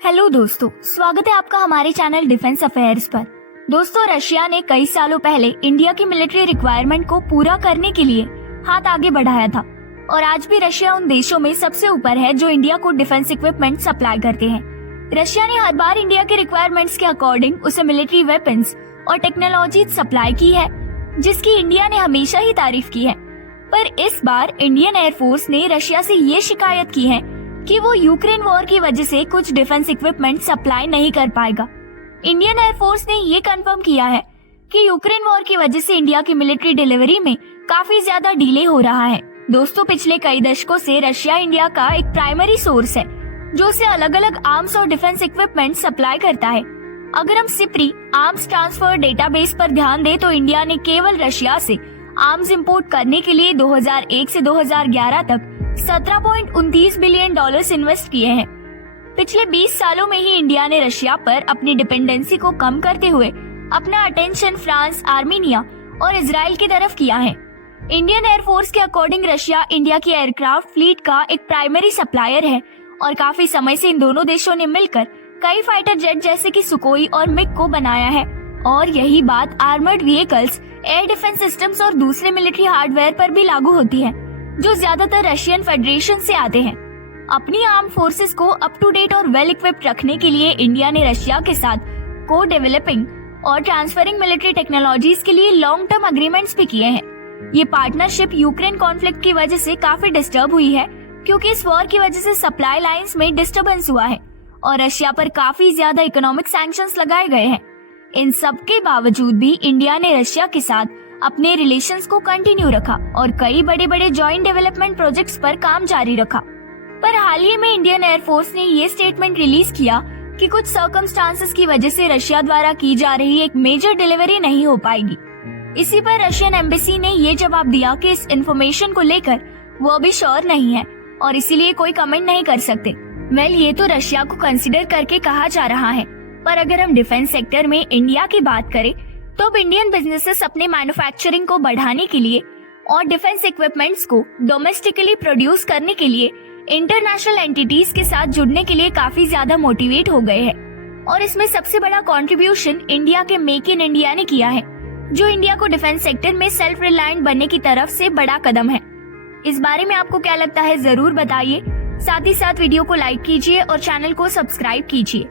Hello दोस्तों, स्वागत है आपका हमारे चैनल डिफेंस अफेयर्स पर। दोस्तों, रशिया ने कई सालों पहले इंडिया की मिलिट्री रिक्वायरमेंट को पूरा करने के लिए हाथ आगे बढ़ाया था और आज भी रशिया उन देशों में सबसे ऊपर है जो इंडिया को डिफेंस इक्विपमेंट सप्लाई करते हैं। रशिया ने हर बार इंडिया के रिक्वायरमेंट्स के अकॉर्डिंग उसे मिलिट्री वेपन्स और टेक्नोलॉजी सप्लाई की है, जिसकी इंडिया ने हमेशा ही तारीफ की है। पर इस बार इंडियन एयरफोर्स ने रशिया से ये शिकायत की है कि वो यूक्रेन वॉर की वजह से कुछ डिफेंस इक्विपमेंट सप्लाई नहीं कर पाएगा। इंडियन एयरफोर्स ने ये कंफर्म किया है कि यूक्रेन वॉर की वजह से इंडिया की मिलिट्री डिलीवरी में काफी ज्यादा डिले हो रहा है। दोस्तों, पिछले कई दशकों से रशिया इंडिया का एक प्राइमरी सोर्स है जो उसे अलग अलग आर्म्स और डिफेंस इक्विपमेंट सप्लाई करता है। अगर हम सिप्री आर्म्स ट्रांसफर डेटाबेस पर ध्यान दें तो इंडिया ने केवल रशिया से आर्म्स इंपोर्ट करने के लिए 2001 से 2011 तक 17.29 बिलियन डॉलर्स इन्वेस्ट किए हैं। पिछले 20 सालों में ही इंडिया ने रशिया पर अपनी डिपेंडेंसी को कम करते हुए अपना अटेंशन फ्रांस, आर्मीनिया और इजराइल की तरफ किया है। इंडियन एयरफोर्स के अकॉर्डिंग रशिया इंडिया की एयरक्राफ्ट फ्लीट का एक प्राइमरी सप्लायर है और काफी समय से इन दोनों देशों ने मिलकर कई फाइटर जेट जैसे कि सुकोई और मिग को बनाया है। और यही बात armoured vehicles, air defence systems और दूसरे मिलिट्री हार्डवेयर पर भी लागू होती है जो ज्यादातर रशियन फेडरेशन से आते हैं। अपनी आर्म फोर्सेस को अप टू डेट और वेल इक्विप्ड रखने के लिए इंडिया ने रशिया के साथ को डेवलपिंग और ट्रांसफरिंग मिलिट्री टेक्नोलॉजीज के लिए लॉन्ग टर्म अग्रीमेंट्स भी किए हैं। ये पार्टनरशिप यूक्रेन कॉन्फ्लिक्ट की वजह से काफी डिस्टर्ब हुई है क्योंकि इस वॉर की वजह से सप्लाई लाइंस में डिस्टर्बेंस हुआ है और रशिया पर काफी ज्यादा इकोनॉमिक सैंक्शंस लगाए गए हैं। इन सब के बावजूद भी इंडिया ने रशिया के साथ अपने रिलेशंस को कंटिन्यू रखा और कई बड़े बड़े जॉइंट डेवलपमेंट प्रोजेक्ट्स पर काम जारी रखा। पर हाल ही में इंडियन एयरफोर्स ने ये स्टेटमेंट रिलीज किया कि कुछ सर्कमस्टांसेस की वजह से रशिया द्वारा की जा रही एक मेजर डिलीवरी नहीं हो पाएगी। इसी पर रशियन एम्बेसी ने ये जवाब दिया कि इस इंफॉर्मेशन को लेकर वो अभी श्योर नहीं है और इसीलिए कोई कमेंट नहीं कर सकते। ये तो रशिया को कंसिडर करके कहा जा रहा है, पर अगर हम डिफेंस सेक्टर में इंडिया की बात करें तो अब इंडियन बिजनेसेस अपने मैन्युफैक्चरिंग को बढ़ाने के लिए और डिफेंस इक्विपमेंट्स को डोमेस्टिकली प्रोड्यूस करने के लिए इंटरनेशनल एंटिटीज के साथ जुड़ने के लिए काफी ज्यादा मोटिवेट हो गए हैं। और इसमें सबसे बड़ा कंट्रीब्यूशन इंडिया के मेक इन इंडिया ने किया है, जो इंडिया को डिफेंस सेक्टर में सेल्फ रिलायंट बनने की तरफ से बड़ा कदम है। इस बारे में आपको क्या लगता है, जरूर बताइए। साथ ही साथ वीडियो को लाइक कीजिए और चैनल को सब्सक्राइब कीजिए।